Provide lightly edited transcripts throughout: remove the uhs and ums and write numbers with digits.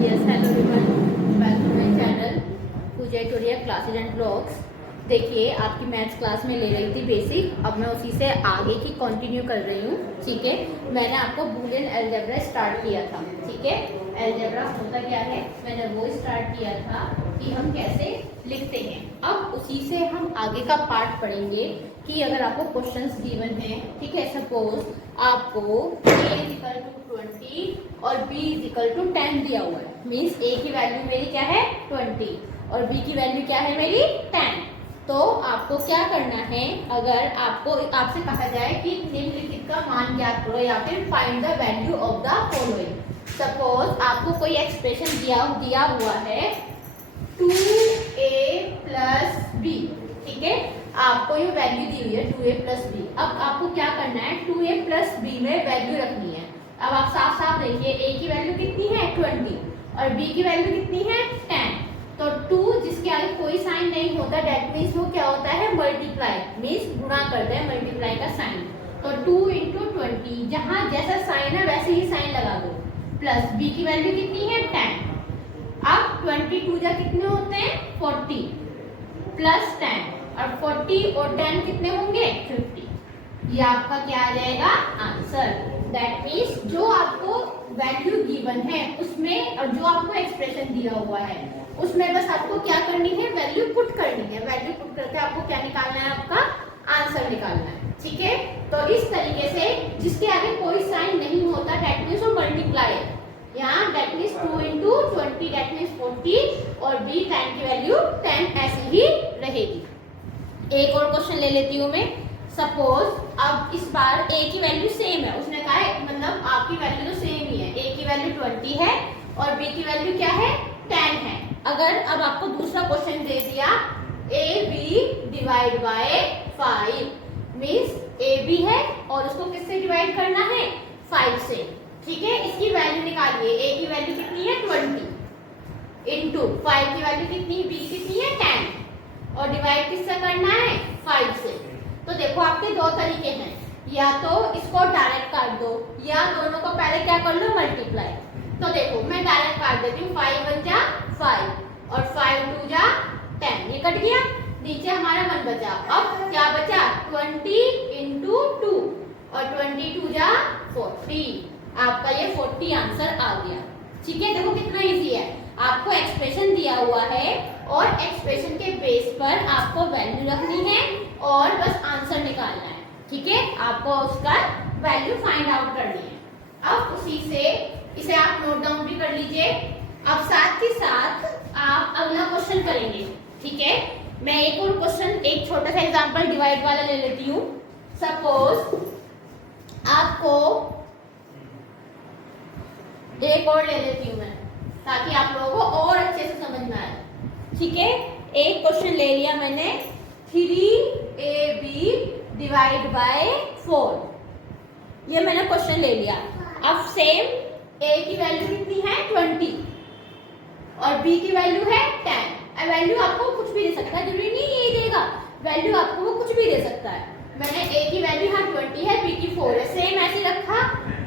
Yes, hello everyone. Welcome to my channel Puja tutorial classes and blogs. देखिए, आपकी maths class में ले रही थी बेसिक, अब मैं उसी से आगे की कंटिन्यू कर रही हूँ। ठीक है, मैंने आपको बूलियन अलजेब्रा स्टार्ट किया था। ठीक है, अलजेब्रा होता क्या है, मैंने वो स्टार्ट किया था कि हम कैसे लिखते हैं। अब उसी से हम आगे का पार्ट पढ़ेंगे कि अगर आपको क्वेश्चंस गिवन है, ठीक है, सपोज आपको a=20 और b=10 दिया हुआ है, मीन्स a की वैल्यू मेरी क्या है 20 और b की वैल्यू क्या है मेरी 10। तो आपको क्या करना है, अगर आपसे कहा जाए कि निम्नलिखित का मान ज्ञात करो या फिर find the value of the following. Suppose आपको कोई एक्सप्रेशन दिया हुआ है 2a + b, ठीक है, आपको ये वैल्यू दी हुई है 2a + b। अब आपको क्या करना है, 2a + b में वैल्यू रखनी है। अब आप साफ साफ देखिए, a की वैल्यू कितनी है 20 और b की वैल्यू कितनी है 10। तो 2 जिसके आगे कोई साइन नहीं होता, डेट मीन्स वो क्या होता है मल्टीप्लाई, मीन्स गुणा करते हैं, मल्टीप्लाई का साइन। तो 2 × 20, जहां जैसा साइन है वैसे ही साइन लगा दो, प्लस b की वैल्यू कितनी है 10। अब 22 जा कितने होते हैं 40 प्लस 10 और 40 और 10 कितने होंगे 50। ये आपका क्या आ जाएगा आंसर। दैट मीन्स जो आपको वैल्यू गिवन है उसमें और जो आपको एक्सप्रेशन दिया हुआ है उसमें बस आपको क्या करनी है, वैल्यू पुट करनी है। वैल्यू पुट करके आपको क्या निकालना है, आपका आंसर निकालना है। ठीक है, तो इस तरीके से जिसके आगे कोई साइन नहीं होता दैट मीन्स वो मल्टीप्लाई, यहाँ दैट मीन्स 2 × 20 दैट मीन्स 40 और b 10 की वैल्यू 10 ऐसी ही रहेगी। एक और क्वेश्चन ले लेती हूँ मैं। सपोज अब इस बार a की वैल्यू सेम है, उसने कहा है मतलब आपकी वैल्यू तो सेम ही है, a की वैल्यू 20 है और b की वैल्यू क्या है 10 है। अगर अब आपको दूसरा क्वेश्चन दे दिया ab / 5, मीन्स ab है और उसको किससे डिवाइड करना है 5 से। ठीक है, इसकी वैल्यू निकालिए, a की वैल्यू कितनी है 20 इंटू 5 की वैल्यू कितनी, b कितनी है 10 और डिवाइड किससे करना है 5 से। तो देखो आपके दो तरीके हैं, या तो इसको डायरेक्ट काट दो या दोनों को पहले क्या कर लो मल्टीप्लाई। तो देखो मैं डायरेक्ट काट देती हूँ, 5 × 1 = 5 और 5 × 2 = 10, ये कट गया, नीचे हमारा 1 बचा। अब क्या बचा 20 × 2 और 22 = 40, आपका ये 40 आंसर आ गया। ठीक है, देखो कितना इजी है, आपको एक्सप्रेशन दिया हुआ है और एक्सप्रेशन के बेस पर आपको वैल्यू रखनी है और बस आंसर निकालना है। ठीक है, आपको उसका वैल्यू फाइंड आउट करनी है। अब उसी से इसे आप नोट डाउन भी कर लीजिए। अब साथ ही साथ आप अगला क्वेश्चन करेंगे। ठीक है, मैं एक और क्वेश्चन, एक छोटा सा एग्जांपल डिवाइड वाला ले लेती हूँ। सपोज आपको एक और ले लेती हूँ मैं ताकि आप लोगों को और अच्छे से समझ में आए। ठीक है, एक क्वेश्चन ले लिया मैंने 3ab / 4, ये मैंने क्वेश्चन ले लिया। अब सेम a की वैल्यू कितनी है 20 और b की वैल्यू है 10। वैल्यू आपको कुछ भी दे सकता है, जरूरी नहीं यही देगा, वैल्यू आपको वो कुछ भी दे सकता है। मैंने a की वैल्यू यहाँ 20 है, b की 4 है, सेम ऐसे रखा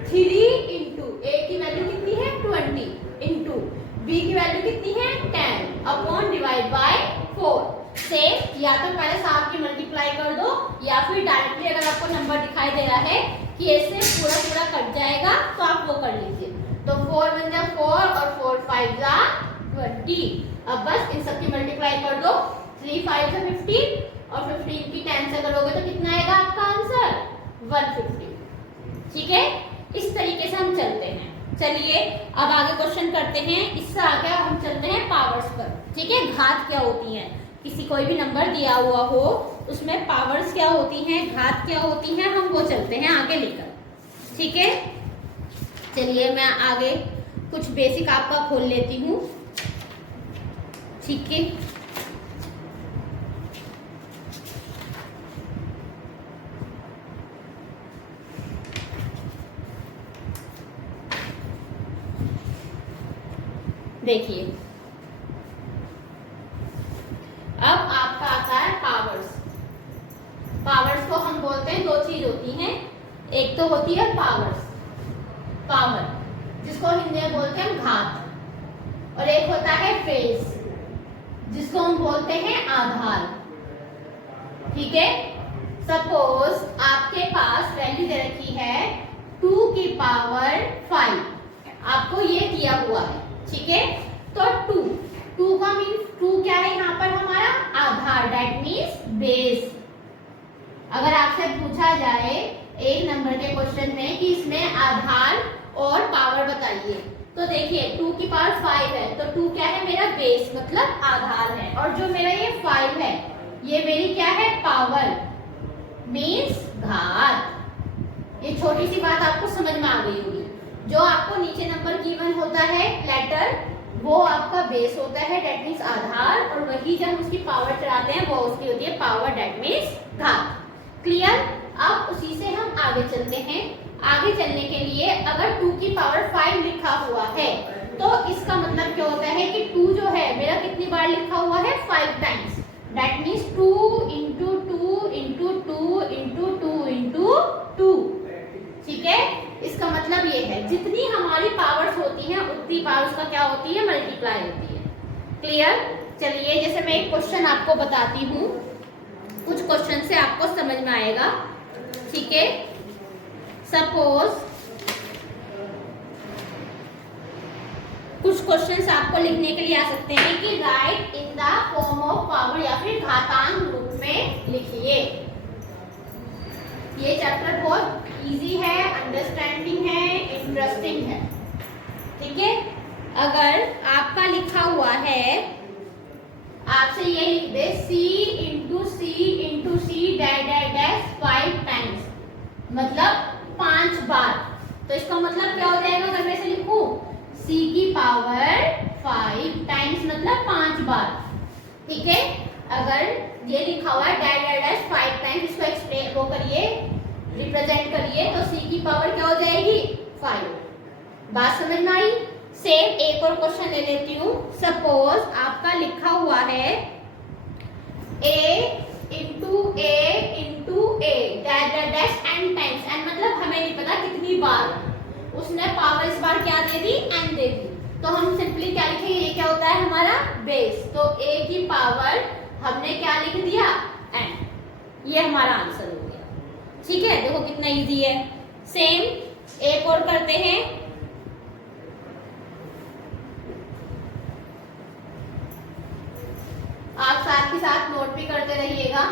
3 × a की वैल्यू कितनी है 20 इंटू b की वैल्यू कितनी है 10 अपॉन डिवाइड बाय 4। सेम, या तो पहले साथ की मल्टीप्लाई कर दो या फिर डायरेक्टली अगर आपको नंबर दिखाई दे रहा है कि इससे पूरा पूरा कट जाएगा तो आप वो कर लीजिए। तो 4 × 1 = 4 और 4 × 5 = 20। अब बस इन सब की मल्टीप्लाई कर दो, 3 × 5 = 15 और 15 की 10 से करोगे तो कितना आएगा आपका आंसर 150। ठीक है, इस तरीके से हम चलते हैं। चलिए अब आगे क्वेश्चन करते हैं। इससे आगे हम चलते हैं पावर्स पर। ठीक है, घात क्या होती है, किसी कोई भी नंबर दिया हुआ हो उसमें पावर्स क्या होती हैं, घात क्या होती हैं, हम वो चलते हैं आगे लेकर। ठीक है, चलिए मैं आगे कुछ बेसिक आपका खोल लेती हूँ। ठीक है, देखिए अब आपका आता है पावर्स। पावर्स को हम बोलते हैं, दो चीज होती हैं, एक तो होती है पावर्स, पावर जिसको हिंदी में बोलते हैं घात, एक होता है बेस, जिसको हम बोलते हैं आधार। ठीक है, सपोज आपके पास वैल्यू दे रखी है 2 की पावर 5, आपको ये दिया हुआ है। ठीक है, तो 2 का मीन्स 2 क्या है यहाँ पर हमारा आधार, दैट मीन्स बेस। अगर आपसे पूछा जाए एक नंबर के क्वेश्चन में कि इसमें आधार और पावर बताइए, तो देखिए 2 की पावर 5 है, तो 2 क्या है मेरा बेस मतलब आधार है, और जो मेरा ये 5 है ये मेरी क्या है पावर मीन्स घात। ये छोटी सी बात आपको समझ में आ गई होगी। जो आपको नीचे नंबर गिवन होता है लेटर, वो आपका बेस होता है, दैट मीन्स आधार, और वही जब उसकी पावर चढ़ाते हैं वो उसकी होती है पावर, दैट मीन्स घात। क्लियर? अब उसी से हम आगे चलते हैं। आगे चलने के लिए अगर 2 की पावर 5 लिखा हुआ है तो इसका मतलब क्या होता है कि 2 जो है मेरा कितनी बार लिखा हुआ है 5 times, that means 2 into 2 into 2 into 2 into 2। ठीक है, इसका मतलब ये है जितनी हमारी पावर्स होती हैं उतनी पावर उसका क्या होती है मल्टीप्लाई होती है। क्लियर? चलिए जैसे मैं एक क्वेश्चन आपको बताती हूँ, कुछ क्वेश्चन से आपको समझ में आएगा। ठीक है, सपोज कुछ क्वेश्चंस आपको लिखने के लिए आ सकते हैं कि right in the form of power, या फिर घातांक रूप में लिखिए। ये चैप्टर बहुत इजी है, अंडरस्टैंडिंग है, इंटरेस्टिंग है। ठीक है, अगर आपका लिखा हुआ है, आपसे ये लिख दे C into C dash dash dash 5 times, मतलब 5 बार, तो इसका मतलब क्या हो जाएगा अगर मैं इसे लिखूं C की पावर 5 टाइम्स मतलब 5 बार। ठीक है, अगर ये लिखा हुआ है डैश डैश डैश 5 टाइम्स, इसको एक्सप्लेन वो करिए, रिप्रेजेंट करिए, तो C की पावर क्या हो जाएगी 5। बात समझ में आई? सेम एक और क्वेश्चन ले लेती हूँ। सपोज आपका लिखा हुआ है A into A dash dash dash n times, n मतलब हमें नहीं पता कितनी बार, उसने पावर इस बार क्या दे दी n दे दी, तो हम सिंपली क्या लिखेंगे, ये क्या होता है हमारा बेस, तो A की पावर हमने क्या लिख दिया n, ये हमारा आंसर हो गया। ठीक है, देखो कितना इजी है। सेम एक और करते हैं। आप साथ के साथ नोट भी करते रहिएगा,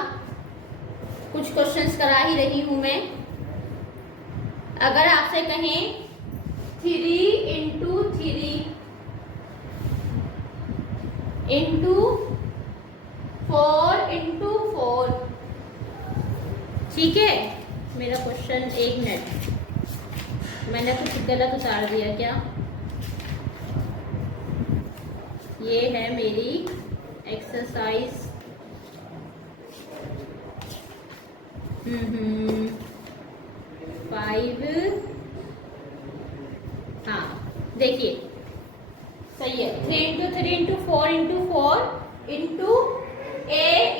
कुछ क्वेश्चंस करा ही रही हूं मैं। अगर आपसे कहें 3 इंटू 3 इंटू 4 इंटू 4, ठीक है, मेरा क्वेश्चन 1 मिनट, मैंने कुछ गलत उतार दिया क्या? ये है मेरी एक्सरसाइज 5। हाँ देखिए सही है, 3 into 3 into 4 into 4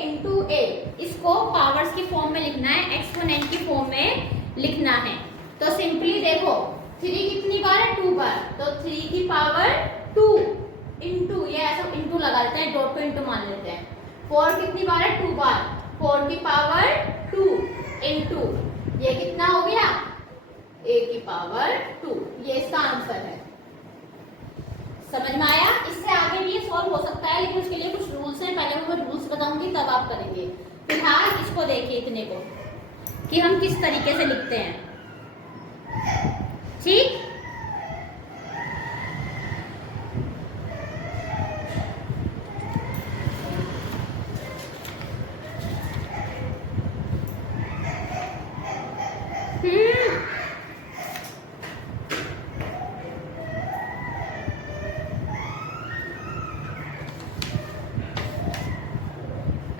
into A, इसको पावर्स की फॉर्म में लिखना है, एक्सपोनेंट की फॉर्म में लिखना है। तो सिंपली देखो 3 कितनी बार है 2 बार, तो 3 की पावर 2 इंटू, ये ऐसा इंटू लगा लेते हैं, डॉट को इंटू मान लेते हैं। 4 कितनी बार है 2 बार, 4 की पावर 2 इंटू, ये कितना हो गया A की पावर 2, ये इसका आंसर है। समझ में आया? इससे आगे भी ये सॉल्व हो सकता है, लेकिन उसके लिए कुछ रूल्स हैं, पहले मैं रूल्स बताऊंगी तब आप करेंगे। फिलहाल इसको देखिए इतने को कि हम किस तरीके से लिखते हैं। ठीक,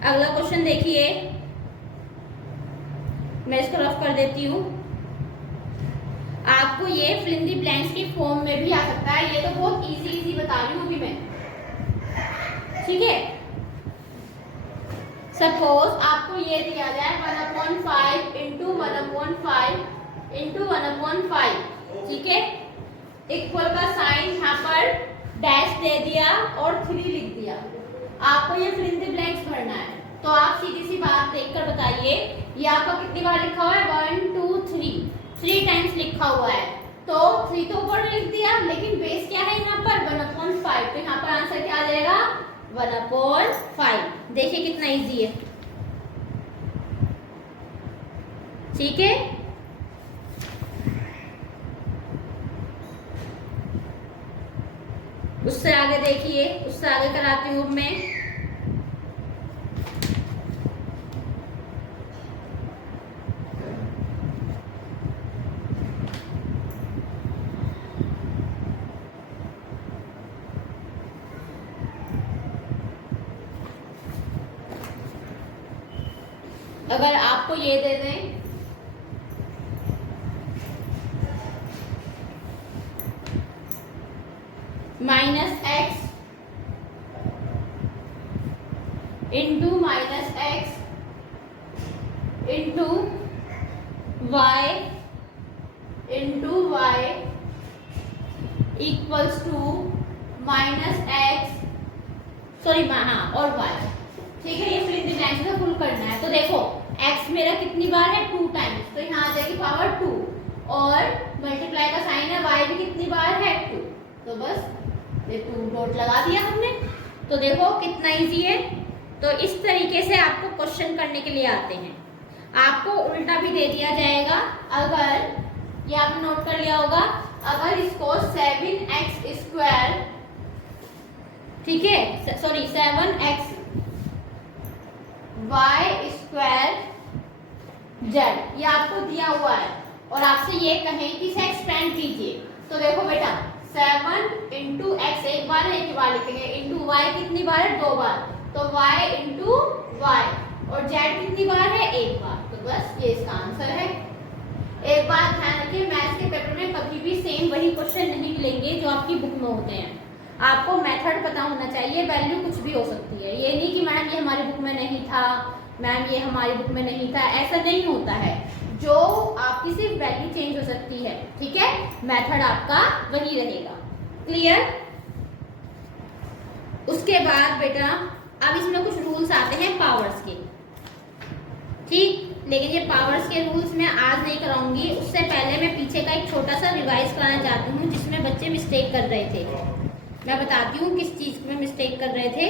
अगला क्वेश्चन देखिए, मैं इसको रफ कर देती हूँ। आपको ये फिल इन द ब्लैंक्स की फॉर्म में भी आ सकता है, ये तो बहुत इजी बता रही हूँ अभी मैं। ठीक है, सपोज आपको ये दिया जाए 1/5 इंटू 1/5 इंटू 1/5, ठीक है, इक्वल का साइन यहाँ पर डैश दे दिया और 3 लिख दिया। आपको ये फिल इन द ब्लैंक्स भरना है। तो आप सीधी सी बात देखकर बताइए, ये आपका कितनी बार लिखा हुआ है? 1 2 3 टाइम्स लिखा हुआ है। तो 3 तो ऊपर लिख दिया, लेकिन बेस क्या है यहाँ पर? 1/5। तो यहाँ पर आंसर क्या आ जाएगा? 1/5। देखिए कितना इजी है, ठीक है। उससे आगे देखिए, उससे आगे कराती हूँ मैं। अगर आपको ये दे दें -x into -x into y into y equals to -x sorry हाँ और y, ठीक है। ये फिल इन द ब्लैंक्स में फुल करना है। तो देखो x मेरा कितनी बार है? 2 टाइम्स, तो यहाँ आ जाएगी पावर 2 और मल्टीप्लाई का साइन है, y भी कितनी बार है? 2। तो बस ये 2 डॉट लगा दिया हमने। तो देखो कितना इजी है। तो इस तरीके से आपको क्वेश्चन करने के लिए आते हैं। आपको उल्टा भी दे दिया जाएगा। अगर ये आपने नोट कर लिया होगा, अगर इसको 7x², ठीक है, सॉरी 7x y² ये आपको दिया हुआ है और आपसे ये कहें कि इसे एक्सपेंड कीजिए। तो देखो बेटा 7 इंटू एक्स एक बार है, एक बार लिखेंगे, इंटू वाई कितनी बार है? 2 बार। तो y इंटू वाई और z कितनी बार है? 1 बार। तो बस ये इसका आंसर है। एक बात ध्यान रखिए, मैथ्स के पेपर में कभी भी सेम वही क्वेश्चन नहीं मिलेंगे जो आपकी बुक में होते हैं। आपको मेथड पता होना चाहिए, वैल्यू कुछ भी हो सकती है। ये नहीं कि मैम ये हमारी बुक में नहीं था, मैम ये हमारी बुक में नहीं था, ऐसा नहीं होता है। जो आपकी सिर्फ वैल्यू चेंज हो सकती है, ठीक है, मेथड आपका वही रहेगा। क्लियर? उसके बाद बेटा अब इसमें कुछ रूल्स आते हैं पावर्स के, ठीक। लेकिन ये पावर्स के रूल्स मैं आज नहीं कराऊंगी, उससे पहले मैं पीछे का एक छोटा सा रिवाइज कराना चाहती हूँ जिसमें बच्चे मिस्टेक कर रहे थे। मैं बताती हूँ किस चीज में मिस्टेक कर रहे थे।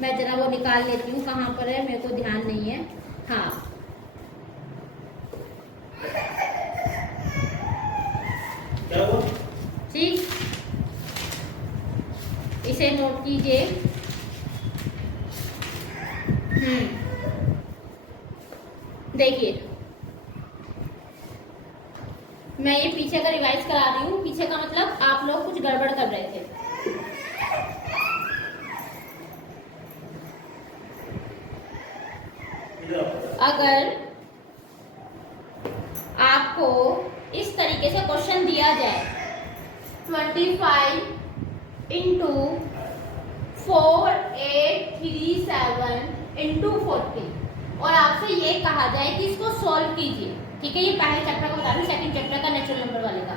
मैं जरा वो निकाल लेती हूँ, कहाँ पर है मेरे को ध्यान नहीं है। हाँ, ठीक, इसे नोट कीजिए। देखिए मैं ये पीछे का रिवाइज करा रही हूँ। पीछे का मतलब आप लोग कुछ गड़बड़ कर रहे थे। अगर आपको इस तरीके से क्वेश्चन दिया जाए 25 इंटू 4 8 3 7 इंटू 40 और आपसे ये कहा जाए कि इसको सॉल्व कीजिए, ठीक है। ये पहले चैप्टर का बता रही हूँ, सेकंड चैप्टर का नेचुरल नंबर वाले का।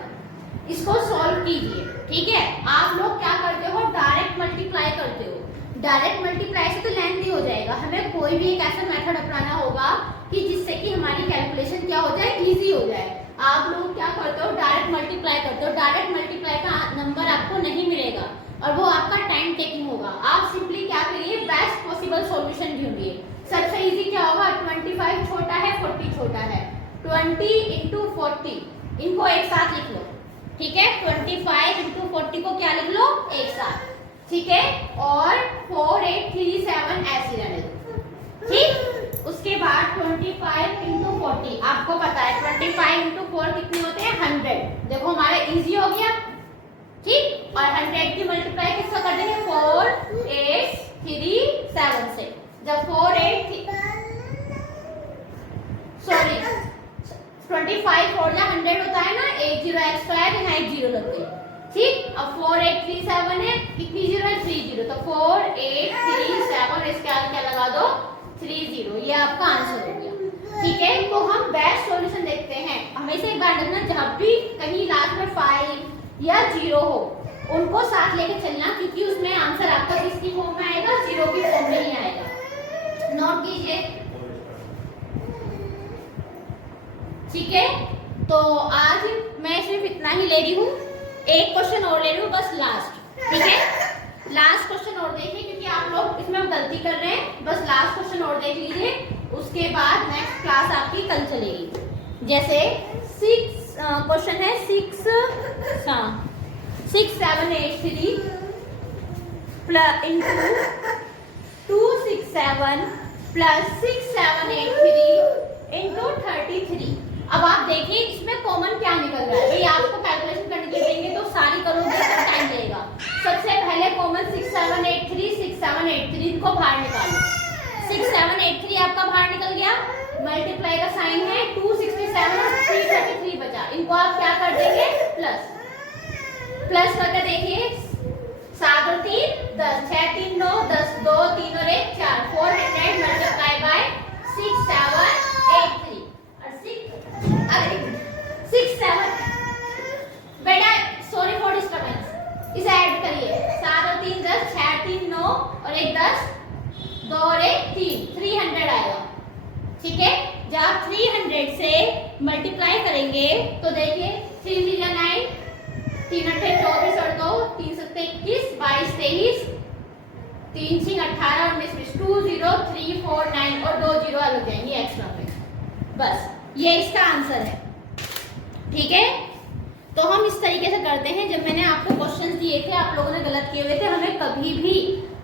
इसको सॉल्व कीजिए, ठीक है। आप लोग क्या करते हो? डायरेक्ट मल्टीप्लाई करते हो। डायरेक्ट मल्टीप्लाई से तो लेंथी हो जाएगा, हमें कोई भी एक ऐसा मेथड अपनाना होगा कि जिससे कि हमारी कैलकुलेशन क्या हो जाए? इजी हो जाए। आप लोग क्या करते हो? डायरेक्ट मल्टीप्लाई करते हो। डायरेक्ट मल्टीप्लाई का नंबर आपको नहीं मिलेगा और वो आपका टाइम टेकिंग होगा। आप सिंपली क्या करिए? बेस्ट पॉसिबल सॉल्यूशन ढूंढिए। सबसे इजी क्या होगा? 25 छोटा है, 40 छोटा है। 20 इंटू 40 इनको एक साथ लिख लो, ठीक है। 25 इंटू 40 को क्या लिख लो? एक साथ, ठीक है। और 4 8 3 7 ऐसे रहने दो, ठीक। उसके बाद 25 इंटू 40 आपको पता है 25 इंटू 4 कितने होते हैं? 100। देखो हमारा इजी हो गया, ठीक। और 100 की मल्टीप्लाई किससे कर देंगे? 4 8 3 7 से। जब 4 8 सॉरी 25 4 जा 100 होता है ना, 1 0 एक्स्ट्रा है, यहाँ 1 0 लग गई, ठीक। अब 4 8 3 7 है, कितनी 0 है? 3 0। तो 4 8 3 7 इसके आगे क्या लगा दो? 3 0। ये आपका आंसर हो गया, ठीक है। तो हम बेस्ट सॉल्यूशन देखते हैं। हमेशा एक बात रखना, जब भी कहीं लास्ट में 5 या 0 हो उनको साथ लेके चलना, क्योंकि उसमें आंसर आपका किसकी फॉर्म में आएगा, 0 की फॉर्म में ही आएगा। नोट कीजिए, ठीक है। तो आज मैं सिर्फ इतना ही ले रही हूँ, एक क्वेश्चन और ले रही हूँ बस लास्ट, ठीक है। लास्ट क्वेश्चन और देखिए, क्योंकि आप लोग इसमें गलती कर रहे हैं। बस लास्ट क्वेश्चन और देख लीजिए, उसके बाद नेक्स्ट क्लास आपकी कल चलेगी। जैसे 6 क्वेश्चन है 6783 इंटू 267 प्लस 6783 इंटू 33। अब आप देखिए इसमें कॉमन क्या निकल रहा है। भाई आपको कैलकुलेशन करने के देंगे तो सारी करोगे तो टाइम लगेगा। सबसे पहले कॉमन 6783 को बाहर निकालो। 6783 आपका बाहर निकल गया, मल्टीप्लाई का साइन है, 267 और 333 बचा। इनको आप क्या कर देंगे, प्लस करके देखिए, 7 और 3 10, 6 3 9 10, 2 3 और 1 4, 400 मल्टीप्लाई बाय 6783 और 6 7 बेटा, सॉरी फॉर डिस्टर्बेंस, इसे ऐड करिए। 7 और 3 10, 6 3 9 और 1 10, 2 और 1 3, 300 आएगा, ठीक है। जब आप 300 से मल्टीप्लाई करेंगे तो देखिए 3 3 9, 3 8 24 और 2 3 7 21 22 23, 3 6 18 19 20, 2 0 3 4 9 और 2 0 अलग जाएंगे एक्स्ट्रा पे। बस ये इसका आंसर है, ठीक है। तो हम इस तरीके से करते हैं। जब मैंने आपको क्वेश्चंस दिए थे, आप लोगों ने गलत किए हुए थे। हमें कभी भी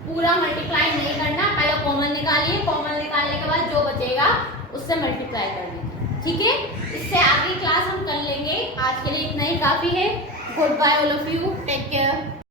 पूरा मल्टीप्लाई नहीं करना, पहले कॉमन निकालिए, कॉमन निकालने के बाद जो बचेगा उससे मल्टीप्लाई कर लीजिए, ठीक है। इससे आगे क्लास हम कर लेंगे। आज के लिए इतना ही काफी है। Good bye all of you, take care.